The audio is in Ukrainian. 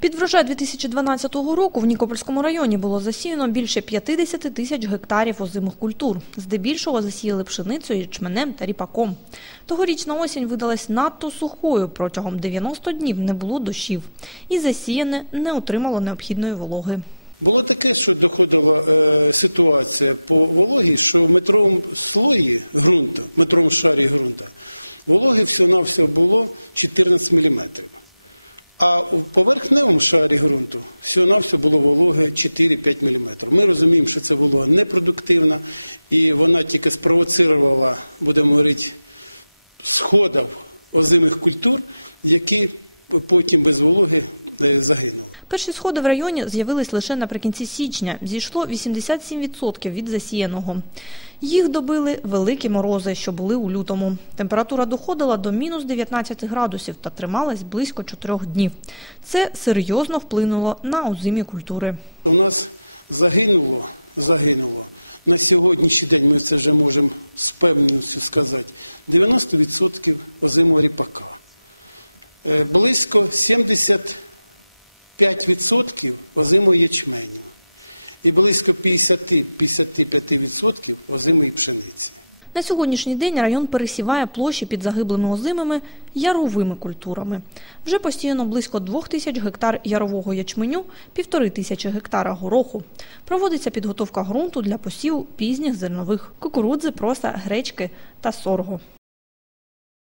Під врожай 2012 року в Нікопольському районі було засіяно більше 50 тисяч гектарів озимих культур. Здебільшого засіяли пшеницею, ячменем та ріпаком. Тогорічна осінь видалась надто сухою. Протягом 90 днів не було дощів. І засіяне не отримало необхідної вологи. Було таке, що доходила е, ситуація по вологі, що в метровому слої ґрунту, метровому шарі ґрунту, вологи всього було 14 мм. А поверхневому шарі грунту все було вологи 4-5 мм. Ми розуміємо, що це було непродуктивно, і вона тільки спровоцирувала, будемо говорити, сходом озимих культур, які потім без вологи загинув. Перші сходи в районі з'явились лише наприкінці січня. Зійшло 87% від засіяного. Їх добили великі морози, що були у лютому. Температура доходила до мінус 19 градусів та трималась близько 4 днів. Це серйозно вплинуло на озимі культури. У нас загинуло, загинуло. На сьогоднішній день ми все вже можемо з певністю сказати. 90% зимові пака. Близько 70 45% озимої ячмені і близько 50-55% озимої пшениці. На сьогоднішній день район пересіває площі під загиблими озимими яровими культурами. Вже постійно близько двох тисяч гектар ярового ячменю, півтори тисячі гектара гороху. Проводиться підготовка ґрунту для посів пізніх зернових кукурудзи, проса, гречки та сорго.